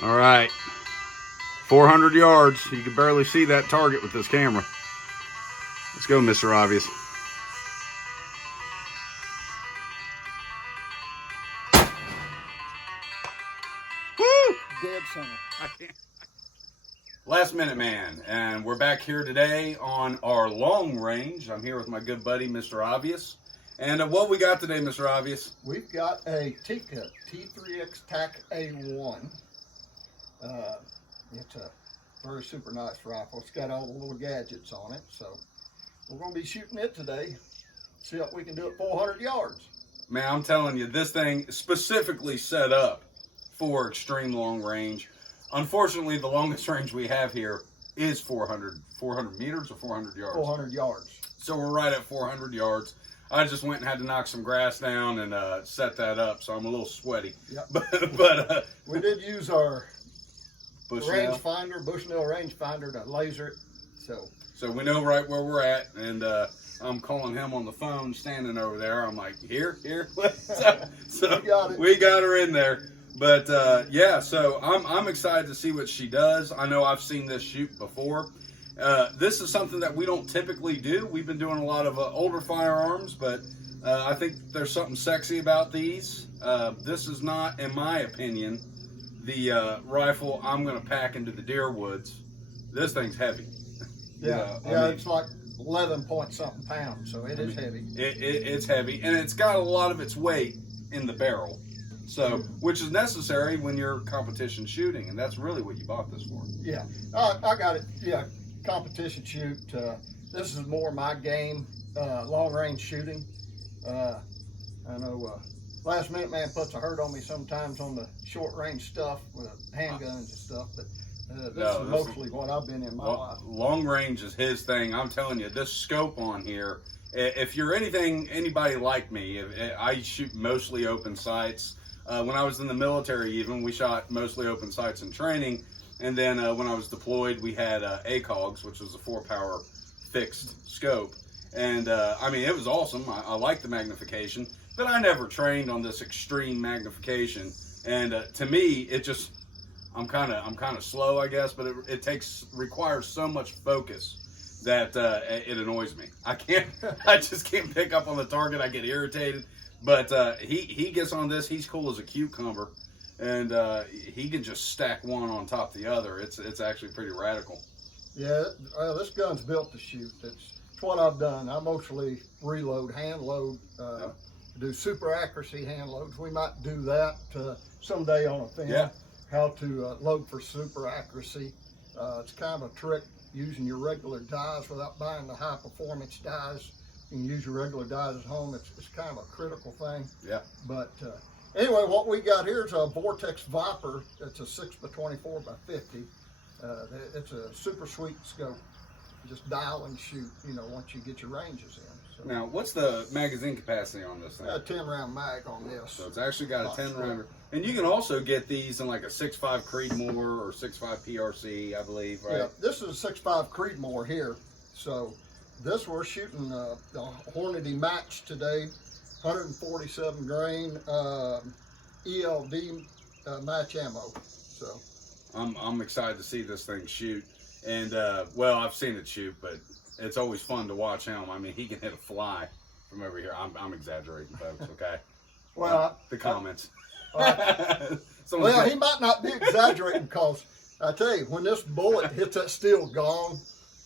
All right, 400 yards. You can barely see that target with this camera. Let's go, Mr. Obvious. Woo! Dead center. I can't. Last Minute Man, and we're back here today on our long range. I'm here with my good buddy, Mr. Obvious. And what we got today, Mr. Obvious? We've got a Tikka T3X TAC A1. It's a very super nice rifle. It's got all the little gadgets on it, so we're going to be shooting it today. See what we can do at 400 yards. Man, I'm telling you, this thing is specifically set up for extreme long range. Unfortunately, the longest range we have here is 400 meters or 400 yards? 400 yards. So we're right at 400 yards. I just went and had to knock some grass down and set that up, so I'm a little sweaty. Yep. but we did use our Bushnell rangefinder, Bushnell rangefinder to laser it. So we know right where we're at, and I'm calling him on the phone, standing over there. I'm like, here. so we got her in there. But yeah, so I'm excited to see what she does. I know I've seen this shoot before. This is something that we don't typically do. We've been doing a lot of older firearms, but I think there's something sexy about these. This is not, in my opinion, the rifle I'm going to pack into the deer woods. This thing's heavy. Yeah, I mean, it's like 11 point something pounds, so it is heavy. It's heavy, and it's got a lot of its weight in the barrel. So, which is necessary when you're competition shooting, and that's really what you bought this for. Yeah, I got it. Yeah, competition shoot. This is more my game, long range shooting. I know Last Minute Man puts a hurt on me sometimes on the short range stuff with handguns and stuff, but this is mostly what I've been in my life. Long range is his thing. I'm telling you, this scope on here, if you're anybody like me, I shoot mostly open sights. When I was in the military, even, we shot mostly open sights in training. And then when I was deployed, we had ACOGs, which was a 4-power fixed scope. And I mean, it was awesome. I liked the magnification, but I never trained on this extreme magnification. And to me, it just, I'm kind of slow, I guess, but it requires so much focus that it annoys me. I just can't pick up on the target. I get irritated. But he gets on this. He's cool as a cucumber, and he can just stack one on top of the other. It's actually pretty radical. Yeah, this gun's built to shoot. It's what I've done. I mostly reload, hand load, do super accuracy hand loads. We might do that someday on a film. Yeah. How to load for super accuracy. It's kind of a trick using your regular dies without buying the high performance dies. You can use your regular dies at home. It's kind of a critical thing. Yeah. But anyway, what we got here is a Vortex Viper. It's a 6x24 by 50. It's a super sweet scope. Just dial and shoot, once you get your ranges in. So, now, what's the magazine capacity on this thing? a 10-round mag on this. So it's actually got a 10-rounder. And you can also get these in like a 6.5 Creedmoor or 6.5 PRC, I believe, right? Yeah, this is a 6.5 Creedmoor here. So this, we're shooting the Hornady Max today, 147 grain ELD match ammo. So I'm excited to see this thing shoot. And well, I've seen it shoot, but it's always fun to watch him. I mean, he can hit a fly from over here. I'm exaggerating, folks. Okay. Well, the comments. Well, he might not be exaggerating, because I tell you, when this bullet hits that steel gong,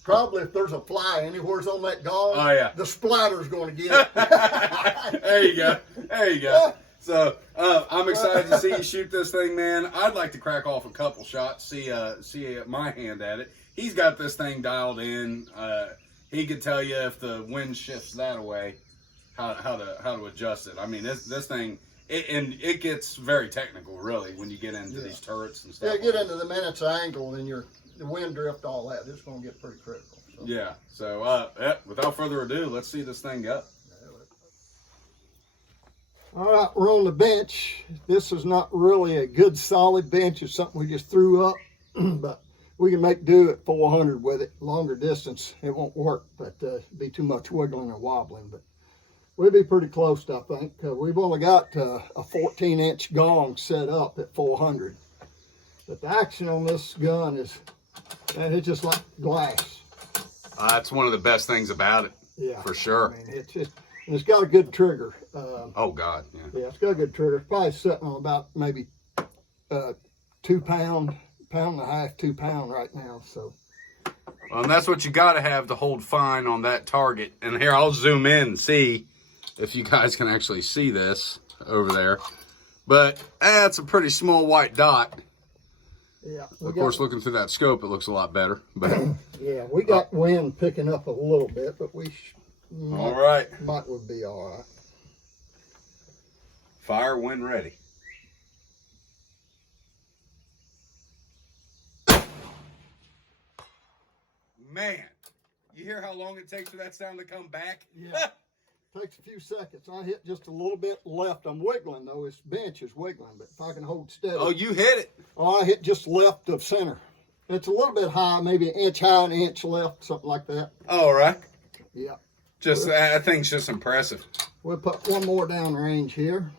probably if there's a fly anywhere on that gong, oh yeah, the splatter's going to get it. There you go. There you go. So I'm excited to see you shoot this thing, man. I'd like to crack off a couple shots, see my hand at it. He's got this thing dialed in. He could tell you if the wind shifts that way, how to adjust it. I mean, this thing. It gets very technical, really, when you get into these turrets and stuff. Yeah, get into the minutes angle and the wind drift, all that. It's going to get pretty critical. So. Yeah. So without further ado, let's see this thing go. All right, we're on the bench. This is not really a good solid bench. It's something we just threw up, but we can make do at 400 with it. Longer distance, it won't work, but it'd be too much wiggling or wobbling. But we'll be pretty close, I think. We've only got a 14-inch gong set up at 400. But the action on this gun is, man, it's just like glass. That's one of the best things about it. Yeah, for sure. I mean, and it's got a good trigger. Oh God, yeah. Yeah, it's got a good trigger. It's probably sitting on about maybe 2 pound, pound and a half, 2 pound right now. So. Well, and that's what you got to have to hold fine on that target. And here, I'll zoom in and see if you guys can actually see this over there. But that's a pretty small white dot. Yeah. Of course, looking through that scope, it looks a lot better. But yeah, we got wind picking up a little bit, but we might would be all right. Fire when ready. Man, you hear how long it takes for that sound to come back? Yeah. Takes a few seconds. I hit just a little bit left. I'm wiggling though. This bench is wiggling, but if I can hold steady. Oh, you hit it. Oh, I hit just left of center. It's a little bit high, maybe an inch high, an inch left, something like that. All right. Yeah. Just that thing's just impressive. We'll put one more down range here.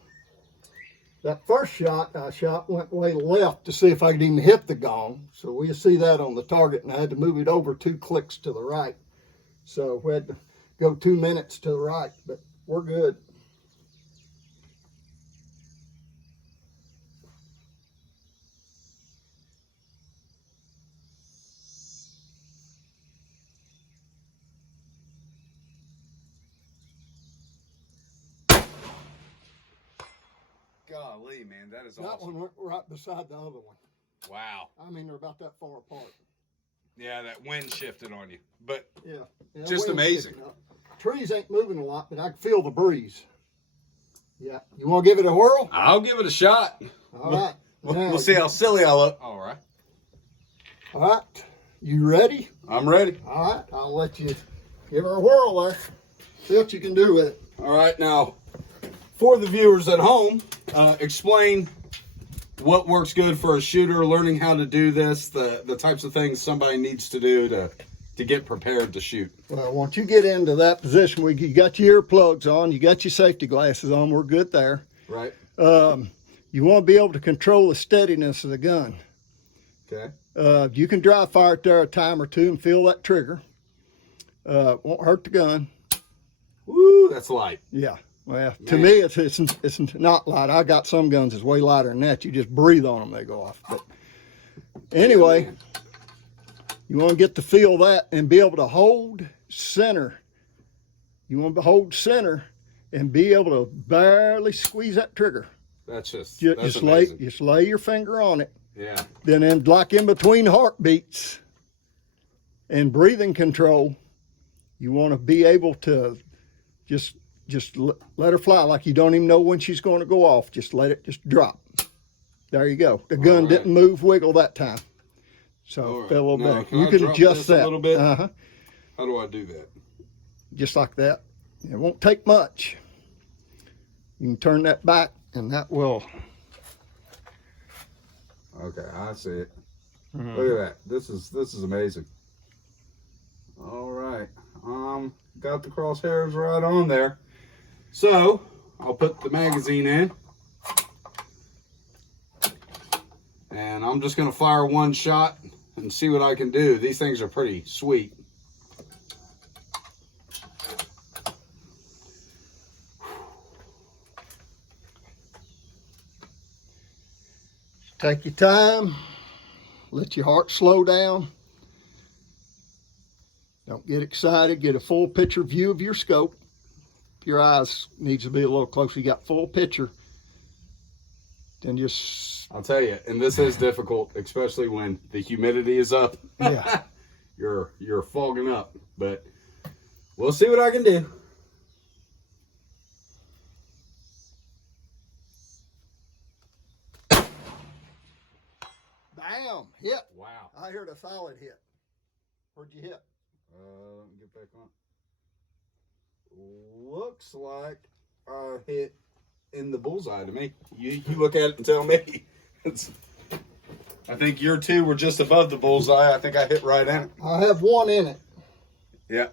That first shot I shot went way left to see if I could even hit the gong. So we see that on the target, and I had to move it over 2 clicks to the right. So we had to go 2 minutes to the right, but we're good. Golly, man, that is that awesome. One went right beside the other one. Wow. I mean, they're about that far apart. Yeah, that wind shifted on you. But yeah just amazing. Trees ain't moving a lot, but I can feel the breeze. Yeah. You want to give it a whirl? I'll give it a shot. All right. We'll see how silly I look. All right. All right. You ready? I'm ready. All right. I'll let you give her a whirl there. See what you can do with it. All right. Now, for the viewers at home, explain what works good for a shooter, learning how to do this, the types of things somebody needs to do to get prepared to shoot. Well, once you get into that position, you got your earplugs on, you got your safety glasses on, we're good there. Right. You want to be able to control the steadiness of the gun. Okay. You can dry fire it there a time or two and feel that trigger. Won't hurt the gun. Woo, that's light. Yeah. Well, to me, it's not light. I got some guns that's way lighter than that. You just breathe on them, they go off. But anyway, you want to get to feel that and be able to hold center. You want to hold center and be able to barely squeeze that trigger. That's just lay your finger on it. Yeah. Then like in between heartbeats and breathing control, you want to be able to just let her fly like you don't even know when she's going to go off. Just let it just drop. There you go. The gun didn't move, wiggle that time. So it fell a little better. You can adjust that. A little bit? Uh-huh. How do I do that? Just like that. It won't take much. You can turn that back and that will. Okay, I see it. Look at that. This is amazing. All right. Got the crosshairs right on there. So I'll put the magazine in. And I'm just gonna fire one shot and see what I can do. These things are pretty sweet. Take your time. Let your heart slow down. Don't get excited. Get a full picture view of your scope. If your eyes needs to be a little closer, you got full picture. Then just... I'll tell you, and this is difficult, especially when the humidity is up. Yeah. You're fogging up, but we'll see what I can do. Bam! Hit. Wow. I heard a solid hit. Where'd you hit? Let me get back on. Looks like I hit in the bullseye to me. You look at it and tell me. I think your two were just above the bullseye. I think I hit right in it. I have one in it. Yeah.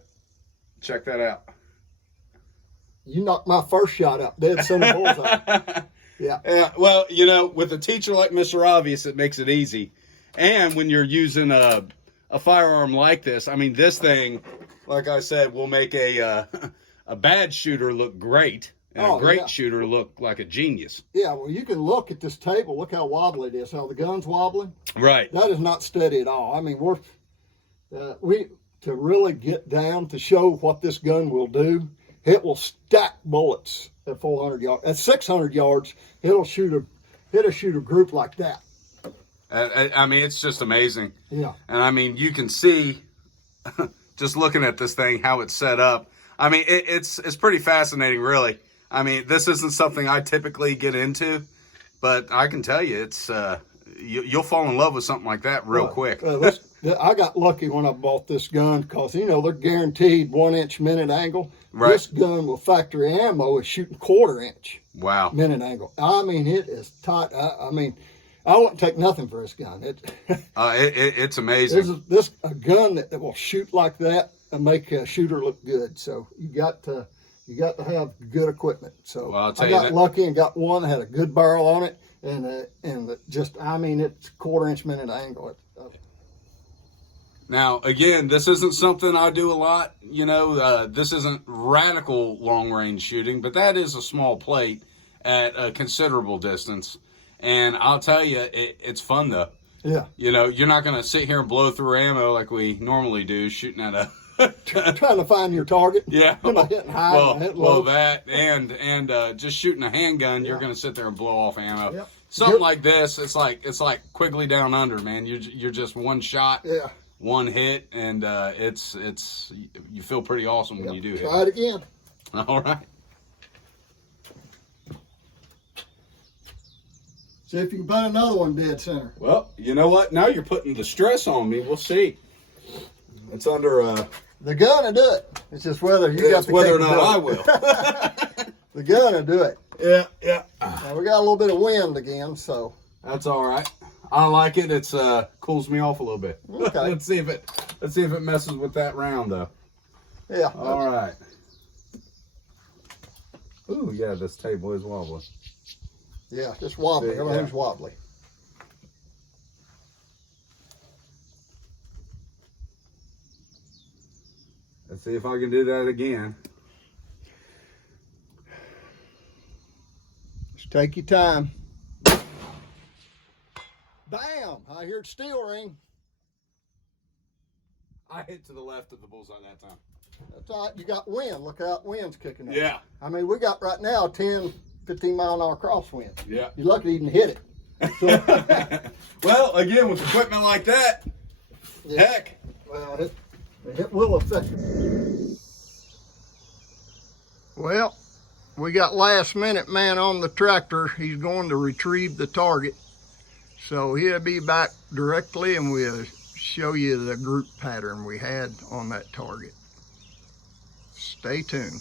Check that out. You knocked my first shot up dead center bullseye. Yeah. Well, you know, with a teacher like Mr. Obvious, it makes it easy. And when you're using a firearm like this, I mean, this thing, like I said, will make a bad shooter look great. And a great shooter look like a genius. Yeah, well, you can look at this table. Look how wobbly it is. How the gun's wobbling. Right. That is not steady at all. I mean, we to really get down to show what this gun will do. It will stack bullets at 400 yards. At 600 yards, it'll hit a shooter group like that. I mean, it's just amazing. Yeah. And I mean, you can see, just looking at this thing, how it's set up. I mean, it's pretty fascinating, really. I mean, this isn't something I typically get into, but I can tell you, it's you'll fall in love with something like that real quick. I got lucky when I bought this gun because, you know, they're guaranteed 1 inch minute angle. Right. This gun with factory ammo is shooting 1/4 inch. Wow. Minute angle. I mean, it is tight. I mean, I wouldn't take nothing for this gun. It's amazing. This a gun that will shoot like that and make a shooter look good. So you got to have good equipment. So well, I got lucky and got one that had a good barrel on it, and just, I mean, it's 1/4 inch minute angle. Now, again, this isn't something I do a lot. You know, this isn't radical long-range shooting, but that is a small plate at a considerable distance. And I'll tell you, it's fun, though. Yeah. You know, you're not going to sit here and blow through ammo like we normally do, shooting at a... trying to find your target. Yeah. Hitting high and hitting well, low. that and just shooting a handgun, you're going to sit there and blow off ammo. Yep. Something like this, it's like Quigley Down Under, man. You're just one shot. Yeah. One hit, and you feel pretty awesome when you do Try it again. All right. See if you can find another one dead center. Well, you know what? Now you're putting the stress on me. We'll see. It's under the gun will do it. It's just whether you got the whether or not I will. The gun will do it. Yeah. Now we got a little bit of wind again, so that's all right. I like it. It's cools me off a little bit. Okay. Let's see if it messes with that round though. Yeah. All right. Ooh, yeah, this table is wobbly. Yeah, just wobbly. Everything's wobbly. Let's see if I can do that again. Just take your time. Bam! I heard steel ring. I hit to the left of the bullseye that time. That's all right. You got wind. Look out, wind's kicking up. Yeah. I mean, we got right now 10, 15 mile an hour crosswind. Yeah. You're lucky to even hit it. So, well, again, with equipment like that, heck. Well, it will affect it. Well, we got last minute man on the tractor. He's going to retrieve the target. So he'll be back directly and we'll show you the group pattern we had on that target. Stay tuned.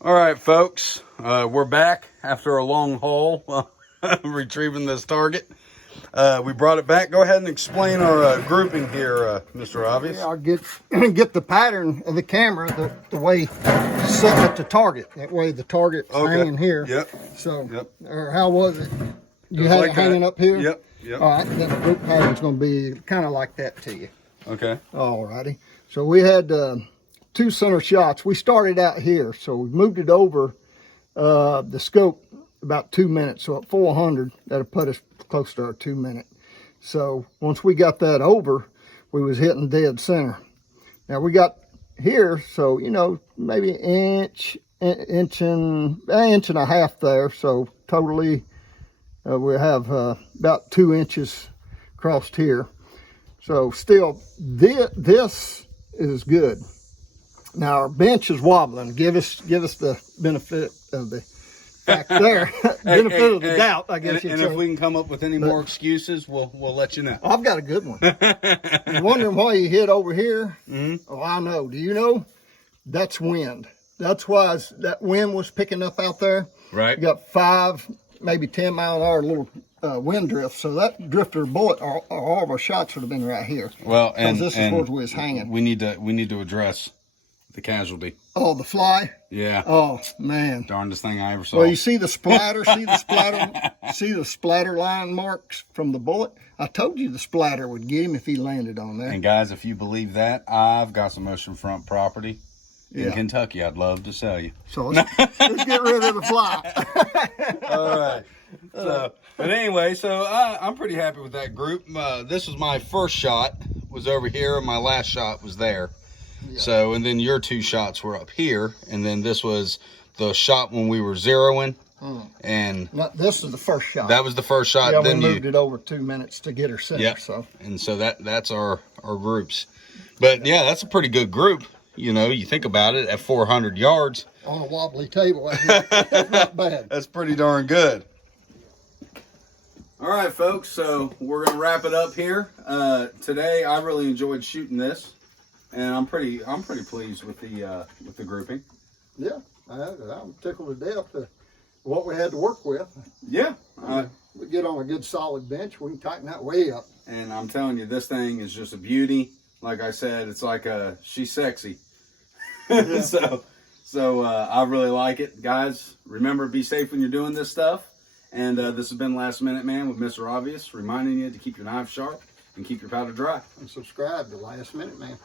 All right, folks, we're back after a long haul retrieving this target. We brought it back. Go ahead and explain our grouping here, Mr. Obvious. Yeah, I'll get the pattern of the camera the way set at the target. That way the target's hanging here. Yep. So, or how was it? You had it hanging up here? Yep. All right, then the group pattern's going to be kind of like that to you. Okay. All righty. So we had 2 center shots. We started out here, so we moved it over the scope about 2 minutes. So at 400, that'll put us close to our 2 minute. So once we got that over, we was hitting dead center. Now we got here, so you know, maybe an inch and a half there. So totally, we have about 2 inches crossed here. So still, this is good. Now our bench is wobbling. Give us the benefit of the fact there. Benefit of the doubt, I guess. And if we can come up with any more excuses, we'll let you know. I've got a good one. You're wondering why you hit over here? Mm-hmm. Oh, I know. Do you know? That's wind. That's why that wind was picking up out there. Right. You got 5, maybe 10 mile an hour little wind drift. So that drifter bullet, all of our shots would have been right here. Well, and this is where we was hanging. We need to address the casualty. Oh, the fly. Yeah. Oh man. Darndest thing I ever saw. Well, you see the splatter. See the splatter line marks from the bullet. I told you the splatter would get him if he landed on there. And guys, if you believe that, I've got some oceanfront property in Kentucky. I'd love to sell you. So let's get rid of the fly. All right. So, but anyway, so I'm pretty happy with that group. This was my first shot, was over here, and my last shot was there. Yeah. So, and then your 2 shots were up here, and then this was the shot when we were zeroing. And this is the first shot. That was the first shot. Yeah, then we moved it over 2 minutes to get her center. Yeah. So, and so that's our groups. But yeah, that's a pretty good group. You know, you think about it, at 400 yards on a wobbly table, that's not bad. That's pretty darn good. All right, folks, so we're gonna wrap it up here. Today, I really enjoyed shooting this, and I'm pretty pleased with the grouping. Yeah, I'm tickled to death to what we had to work with. Yeah, we get on a good solid bench, we can tighten that way up. And I'm telling you, this thing is just a beauty. Like I said, it's like she's sexy. Yeah. so I really like it, guys. Remember, be safe when you're doing this stuff. And this has been Last Minute Man with Mr. Obvious, reminding you to keep your knife sharp and keep your powder dry. And subscribe to Last Minute Man.